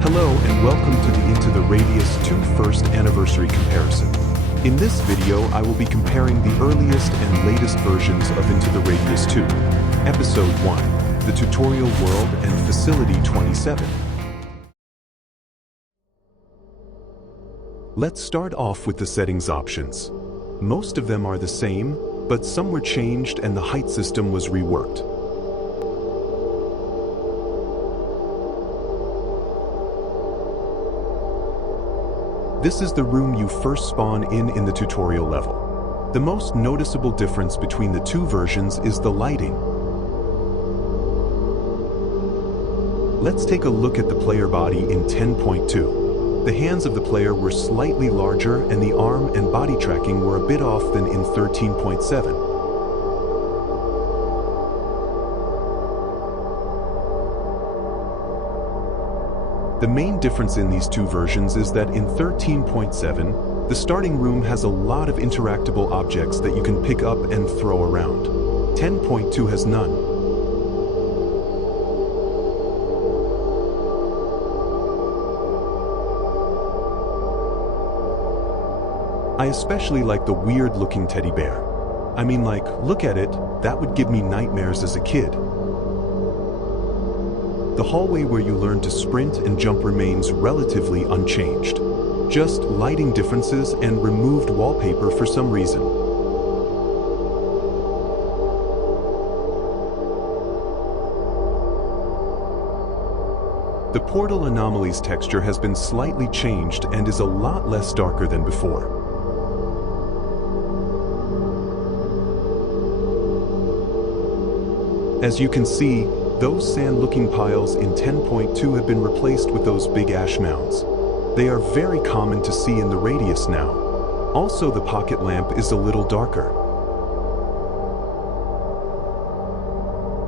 Hello and welcome to the Into the Radius 2 first anniversary comparison. In this video I will be comparing the earliest and latest versions of Into the Radius 2, Episode 1, the Tutorial World and Facility 27. Let's start off with the settings options. Most of them are the same, but some were changed and the height system was reworked. This is the room you first spawn in the tutorial level. The most noticeable difference between the two versions is the lighting. Let's take a look at the player body in 10.2. The hands of the player were slightly larger and the arm and body tracking were a bit off than in 13.7. The main difference in these two versions is that in 13.7, the starting room has a lot of interactable objects that you can pick up and throw around. 10.2 has none. I especially like the weird-looking teddy bear. I mean, like, look at it, that would give me nightmares as a kid. The hallway where you learn to sprint and jump remains relatively unchanged. Just lighting differences and removed wallpaper for some reason. The portal anomalies texture has been slightly changed and is a lot less darker than before. As you can see, those sand-looking piles in 10.2 have been replaced with those big ash mounds. They are very common to see in the Radius now. Also, the pocket lamp is a little darker.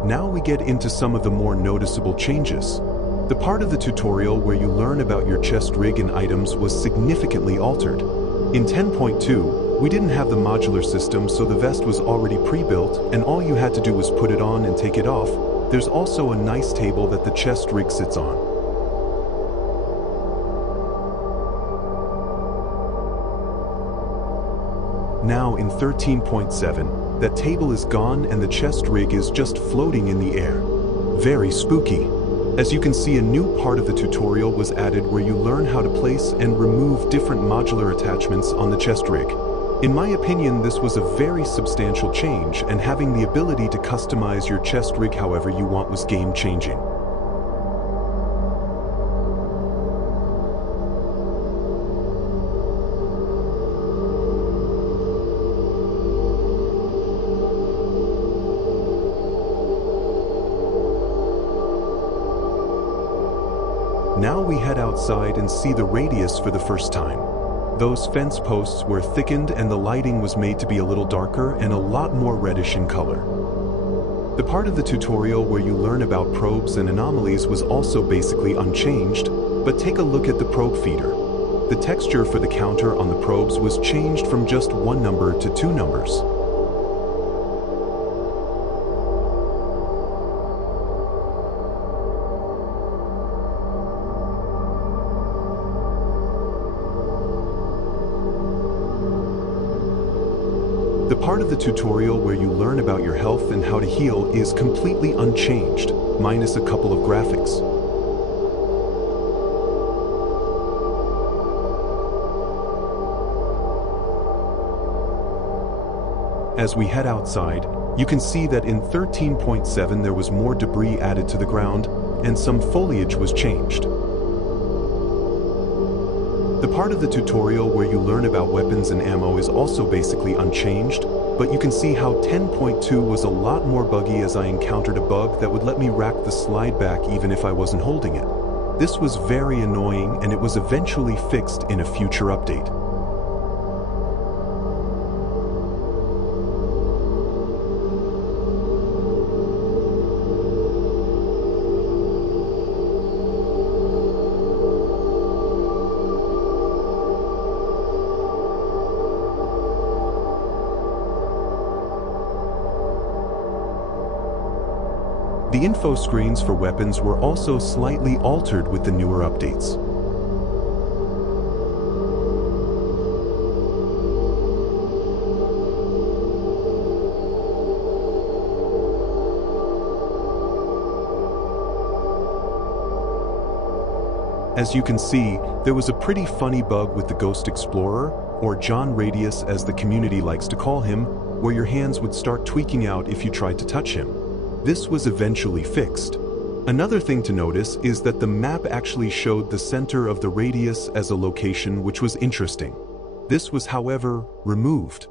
Now we get into some of the more noticeable changes. The part of the tutorial where you learn about your chest rig and items was significantly altered. In 10.2, we didn't have the modular system, so the vest was already pre-built, and all you had to do was put it on and take it off. There's also a nice table that the chest rig sits on. Now in 13.7, that table is gone and the chest rig is just floating in the air. Very spooky. As you can see, a new part of the tutorial was added where you learn how to place and remove different modular attachments on the chest rig. In my opinion, this was a very substantial change, and having the ability to customize your chest rig however you want was game-changing. Now we head outside and see the Radius for the first time. Those fence posts were thickened and the lighting was made to be a little darker and a lot more reddish in color. The part of the tutorial where you learn about probes and anomalies was also basically unchanged, but take a look at the probe feeder. The texture for the counter on the probes was changed from just one number to two numbers. The part of the tutorial where you learn about your health and how to heal is completely unchanged, minus a couple of graphics. As we head outside, you can see that in 13.7 there was more debris added to the ground, and some foliage was changed. The part of the tutorial where you learn about weapons and ammo is also basically unchanged, but you can see how 10.2 was a lot more buggy as I encountered a bug that would let me rack the slide back even if I wasn't holding it. This was very annoying and it was eventually fixed in a future update. The info screens for weapons were also slightly altered with the newer updates. As you can see, there was a pretty funny bug with the Ghost Explorer, or John Radius as the community likes to call him, where your hands would start tweaking out if you tried to touch him. This was eventually fixed. Another thing to notice is that the map actually showed the center of the radius as a location, which was interesting. This was, however, removed.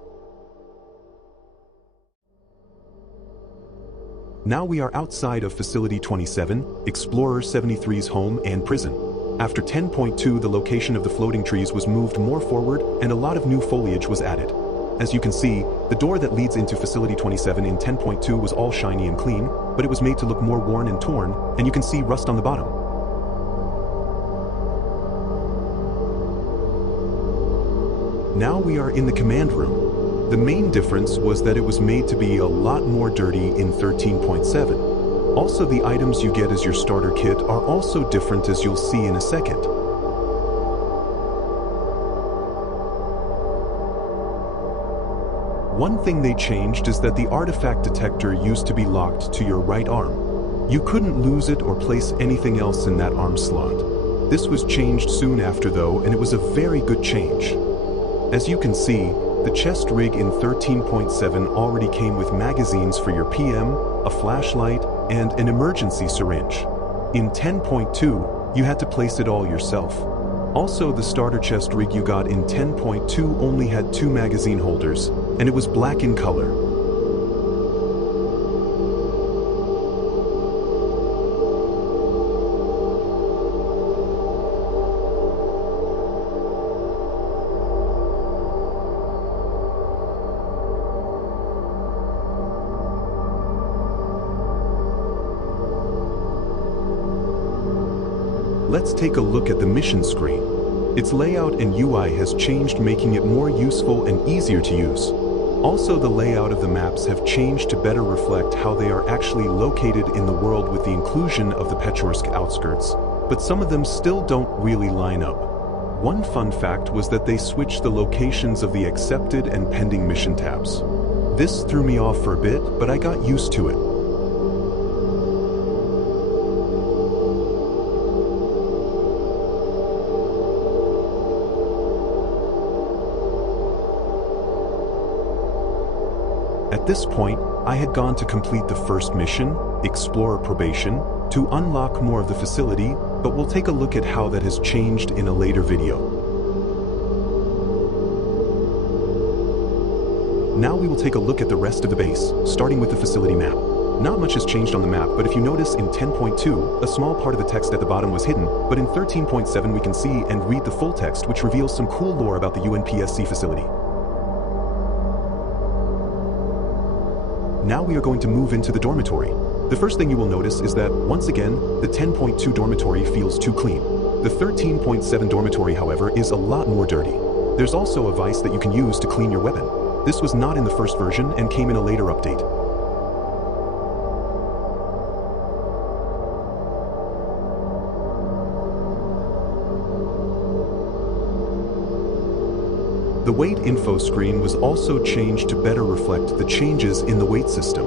Now we are outside of Facility 27, Explorer 73's home and prison. After 10.2, the location of the floating trees was moved more forward and a lot of new foliage was added. As you can see, the door that leads into Facility 27 in 10.2 was all shiny and clean, but it was made to look more worn and torn, and you can see rust on the bottom. Now we are in the command room. The main difference was that it was made to be a lot more dirty in 13.7. Also, the items you get as your starter kit are also different, as you'll see in a second. One thing they changed is that the artifact detector used to be locked to your right arm. You couldn't lose it or place anything else in that arm slot. This was changed soon after though, and it was a very good change. As you can see, the chest rig in 13.7 already came with magazines for your PM, a flashlight, and an emergency syringe. In 10.2, you had to place it all yourself. Also, the starter chest rig you got in 10.2 only had 2 magazine holders, and it was black in color. Let's take a look at the mission screen. Its layout and UI has changed, making it more useful and easier to use. Also, the layout of the maps have changed to better reflect how they are actually located in the world with the inclusion of the Pechorsk outskirts, but some of them still don't really line up. One fun fact was that they switched the locations of the accepted and pending mission tabs. This threw me off for a bit, but I got used to it. At this point, I had gone to complete the first mission, Explorer Probation, to unlock more of the facility, but we'll take a look at how that has changed in a later video. Now we will take a look at the rest of the base, starting with the facility map. Not much has changed on the map, but if you notice in 10.2, a small part of the text at the bottom was hidden, but in 13.7 we can see and read the full text, which reveals some cool lore about the UNPSC facility. Now we are going to move into the dormitory. The first thing you will notice is that, once again, the 10.2 dormitory feels too clean. The 13.7 dormitory, however, is a lot more dirty. There's also a vise that you can use to clean your weapon. This was not in the first version and came in a later update. The weight info screen was also changed to better reflect the changes in the weight system.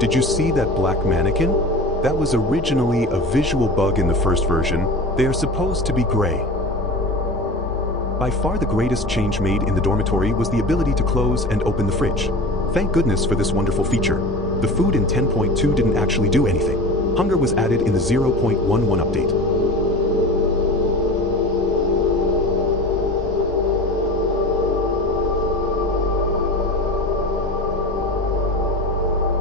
Did you see that black mannequin? That was originally a visual bug in the first version. They are supposed to be gray. By far the greatest change made in the dormitory was the ability to close and open the fridge. Thank goodness for this wonderful feature. The food in 10.2 didn't actually do anything. Hunger was added in the 0.11 update.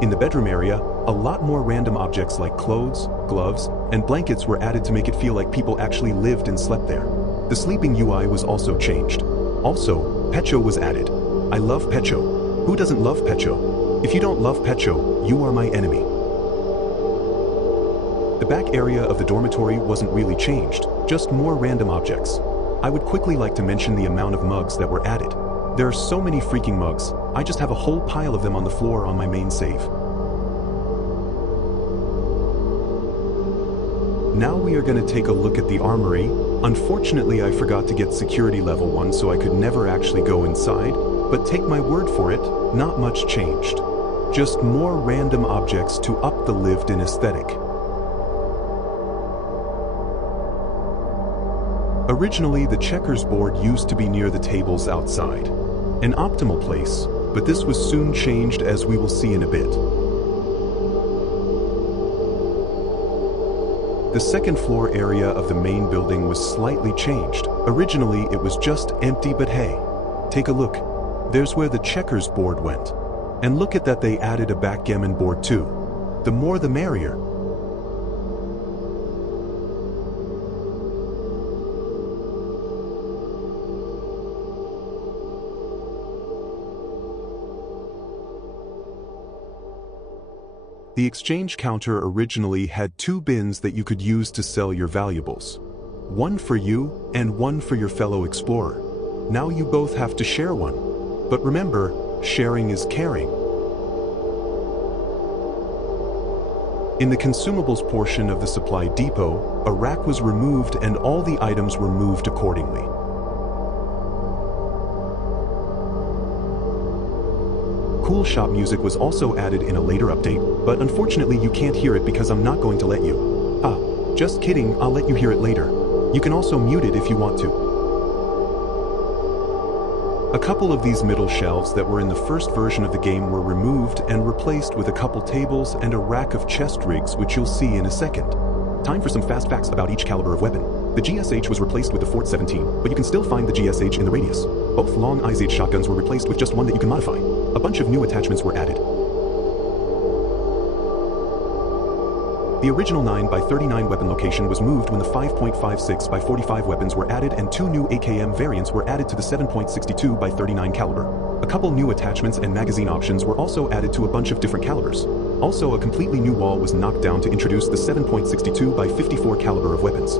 In the bedroom area, a lot more random objects like clothes, gloves, and blankets were added to make it feel like people actually lived and slept there. The sleeping UI was also changed. Also, Pecho was added. I love Pecho. Who doesn't love Pecho? If you don't love Pecho, you are my enemy. The back area of the dormitory wasn't really changed, just more random objects. I would quickly like to mention the amount of mugs that were added. There are so many freaking mugs. I just have a whole pile of them on the floor on my main save. Now we are going to take a look at the Armory. Unfortunately, I forgot to get security level 1, so I could never actually go inside, but take my word for it, not much changed. Just more random objects to up the lived-in aesthetic. Originally, the checkers board used to be near the tables outside. An optimal place, but this was soon changed, as we will see in a bit. The second floor area of the main building was slightly changed. Originally, it was just empty, but hey, take a look. There's where the checkers board went. And look at that, they added a backgammon board too. The more the merrier. The exchange counter originally had 2 bins that you could use to sell your valuables. One for you and one for your fellow explorer. Now you both have to share one. But remember, sharing is caring. In the consumables portion of the supply depot, a rack was removed and all the items were moved accordingly. Cool shop music was also added in a later update, but unfortunately you can't hear it because I'm not going to let you. Ah, just kidding, I'll let you hear it later. You can also mute it if you want to. A couple of these middle shelves that were in the first version of the game were removed and replaced with a couple tables and a rack of chest rigs, which you'll see in a second. Time for some fast facts about each caliber of weapon. The GSH was replaced with the Fort 17, but you can still find the GSH in the radius. Both long IZ shotguns were replaced with just one that you can modify. A bunch of new attachments were added. The original 9x39 weapon location was moved when the 5.56x45 weapons were added, and 2 new AKM variants were added to the 7.62x39 caliber. A couple new attachments and magazine options were also added to a bunch of different calibers. Also, a completely new wall was knocked down to introduce the 7.62x54 caliber of weapons.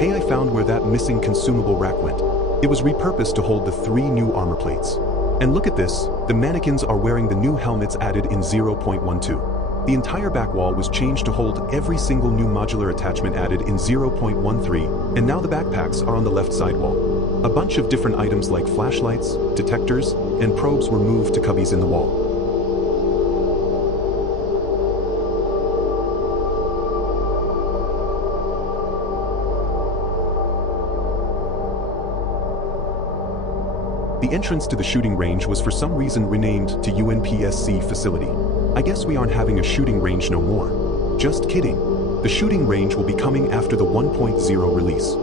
Hey, I found where that missing consumable rack went. It was repurposed to hold the 3 new armor plates. And look at this, the mannequins are wearing the new helmets added in 0.12. The entire back wall was changed to hold every single new modular attachment added in 0.13, and now the backpacks are on the left side wall. A bunch of different items like flashlights, detectors, and probes were moved to cubbies in the wall. The entrance to the shooting range was for some reason renamed to UNPSC facility. I guess we aren't having a shooting range no more. Just kidding. The shooting range will be coming after the 1.0 release.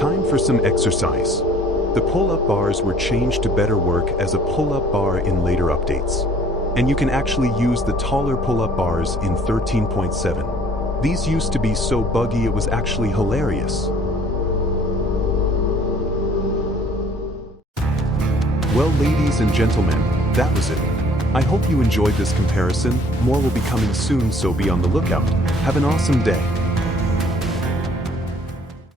Time for some exercise. The pull-up bars were changed to better work as a pull-up bar in later updates. And you can actually use the taller pull-up bars in 13.7. These used to be so buggy it was actually hilarious. Well, ladies and gentlemen, that was it. I hope you enjoyed this comparison. More will be coming soon, so be on the lookout. Have an awesome day.